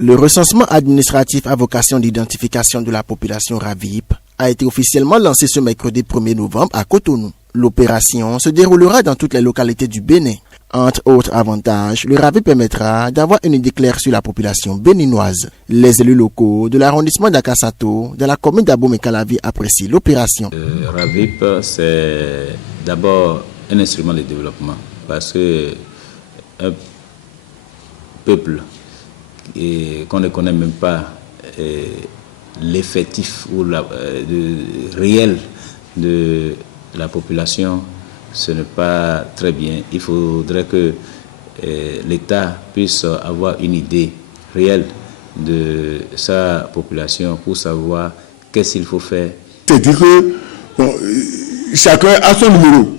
Le recensement administratif à vocation d'identification de la population RAVIP a été officiellement lancé ce mercredi 1er novembre à Cotonou. L'opération se déroulera dans toutes les localités du Bénin. Entre autres avantages, le RAVIP permettra d'avoir une idée claire sur la population béninoise. Les élus locaux de l'arrondissement d'Akasato, de la commune d'Abomey-Calavi apprécient l'opération. Le RAVIP, c'est d'abord un instrument de développement parce que un peuple qu'on ne connaît même pas l'effectif ou réel de la population, ce n'est pas très bien. Il faudrait que l'État puisse avoir une idée réelle de sa population pour savoir qu'est-ce qu'il faut faire. C'est-à-dire que chacun a son numéro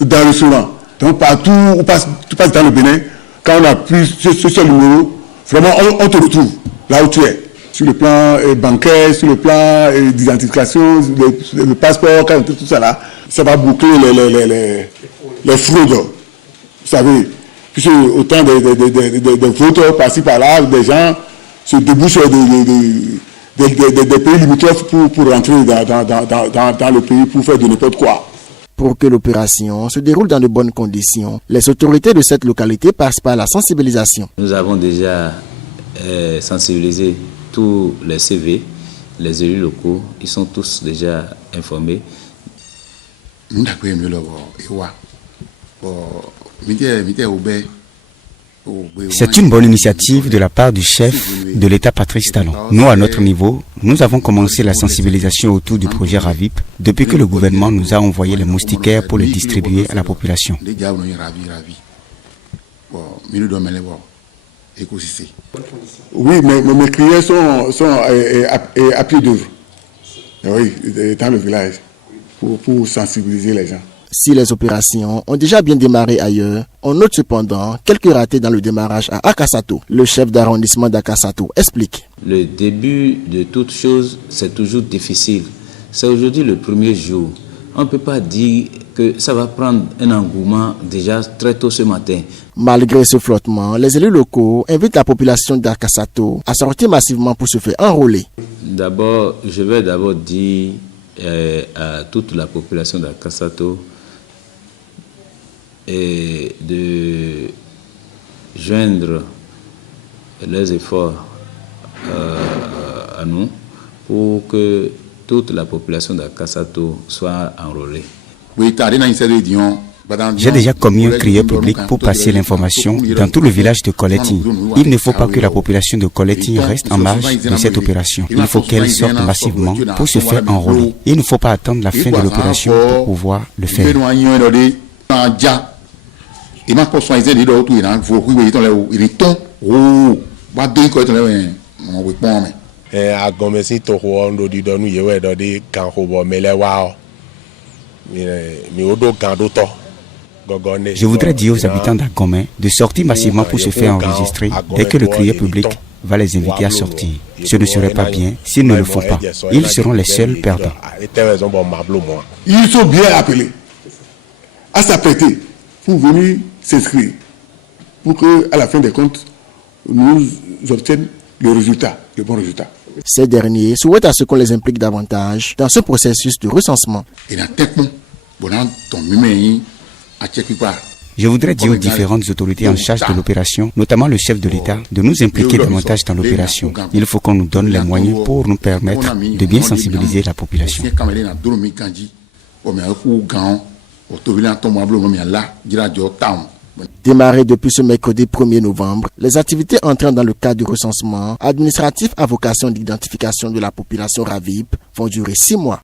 dans le restaurant. Donc partout où tu passes dans le Bénin, quand on appuie sur ce numéro, vraiment on te retrouve là où tu es. Sur le plan bancaire, sur le plan d'identification, le passeport, tout ça là, ça va boucler les fraudes. Vous savez, puisque autant de fraudes par-ci par-là, des gens se débouchent des pays limitrophes pour rentrer dans le pays pour faire de n'importe quoi. Pour que l'opération se déroule dans de bonnes conditions, les autorités de cette localité passent par la sensibilisation. Nous avons déjà sensibilisé tous les CV, les élus locaux, ils sont tous déjà informés. C'est une bonne initiative de la part du chef de l'État Patrice Talon. Nous, à notre niveau, nous avons commencé la sensibilisation autour du projet RAVIP depuis que le gouvernement nous a envoyé les moustiquaires pour les distribuer à la population. Oui, mais mes clients sont à pied d'œuvre. Oui, dans le village, pour sensibiliser les gens. Si les opérations ont déjà bien démarré ailleurs, on note cependant quelques ratés dans le démarrage à Akasato. Le chef d'arrondissement d'Akasato explique. Le début de toute chose, c'est toujours difficile. C'est aujourd'hui le premier jour. On ne peut pas dire que ça va prendre un engouement déjà très tôt ce matin. Malgré ce flottement, les élus locaux invitent la population d'Akasato à sortir massivement pour se faire enrôler. D'abord, je vais dire à toute la population d'Akasato et de joindre leurs efforts à nous pour que toute la population d'Akasato soit enrôlée. J'ai déjà commis un crieur public pour passer l'information dans tout le village de Koleti. Il ne faut pas que la population de Koleti reste en marge de cette opération. Il faut qu'elle sorte massivement pour se faire enrôler. Il ne faut pas attendre la fin de l'opération pour pouvoir le faire. Je voudrais dire aux habitants d'Agomey de sortir massivement pour se faire enregistrer et que le crieur public va les inviter à sortir. Ce ne serait pas bien s'ils ne le font pas. Ils seront les seuls perdants. Ils sont bien appelés à s'apprêter pour venir s'inscrire, pour qu'à la fin des comptes, nous obtiennent le bon résultat. Ces derniers souhaitent à ce qu'on les implique davantage dans ce processus de recensement. Je voudrais dire aux différentes autorités en charge de l'opération, notamment le chef de l'État, de nous impliquer davantage dans l'opération. Il faut qu'on nous donne les moyens pour nous permettre de bien sensibiliser la population. Démarrées depuis ce mercredi 1er novembre, les activités entrant dans le cadre du recensement administratif à vocation d'identification de la population RAVIP vont durer 6 mois.